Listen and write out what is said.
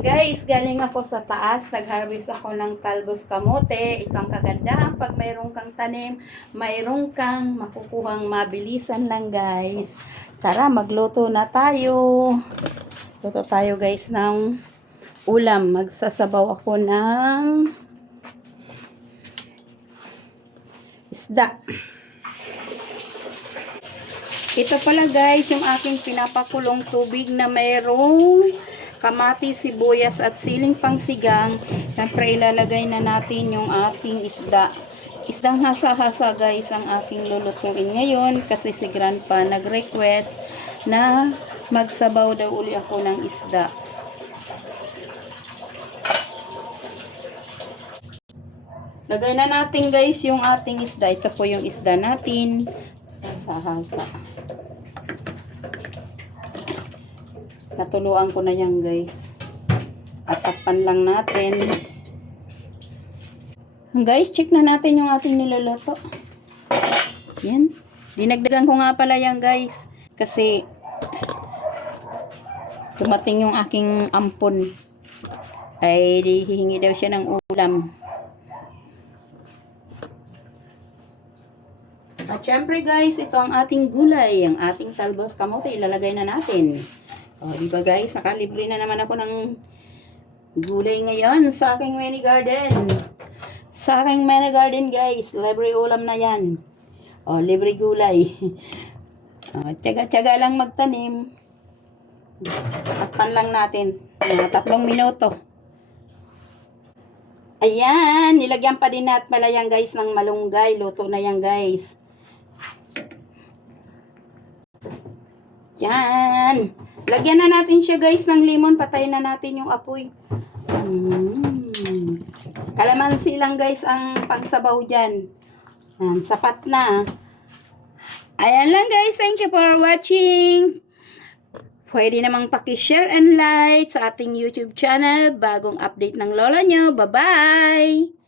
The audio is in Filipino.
Guys, galing ako sa taas, nag-harvest ako ng talbos kamote. Ito ang kagandahan pag mayroong kang tanim, mayroong kang makukuhang mabilisan lang guys. Tara, magluto na tayo. Luto tayo guys ng ulam. Magsasabaw ako ng isda. Ito pala guys, yung aking pinapakulong tubig na mayroong kamatis, sibuyas at siling pangsigang. Siyempre ilalagay na natin yung ating isda. Isdang hasa-hasa guys ang ating lulutuin ngayon kasi si Grandpa nag-request na magsabaw daw uli ako ng isda. Lagay na natin guys yung ating isda. Ito po yung isda natin. Hasa-hasa. Natuluan ko na yan guys. At takpan lang natin. Guys, check na natin yung ating niluluto. Yan. Dinagdagan ko nga pala yan guys. Kasi dumating yung aking ampon. Ay hihingi daw siya ng ulam. At syempre guys, ito ang ating gulay. Ang ating talbos kamote. Ilalagay na natin. O, diba guys, nakalibre na naman ako ng gulay ngayon sa aking mini garden. Sa aking mini garden guys, libre ulam na yan. O, libre gulay. O, tsaga-tsaga lang magtanim. Takpan lang natin. 3 minuto. Ayan, nilagyan pa din natin pala yan guys ng malunggay. Luto na yan guys. Yan. Lagyan na natin siya guys ng lemon. Patayin na natin yung apoy. Kalamansi lang guys ang pangsabaw dyan. Yan, sapat na. Ayan lang guys. Thank you for watching. Pwede namang paki-share and like sa ating YouTube channel. Bagong update ng lola nyo. Bye-bye!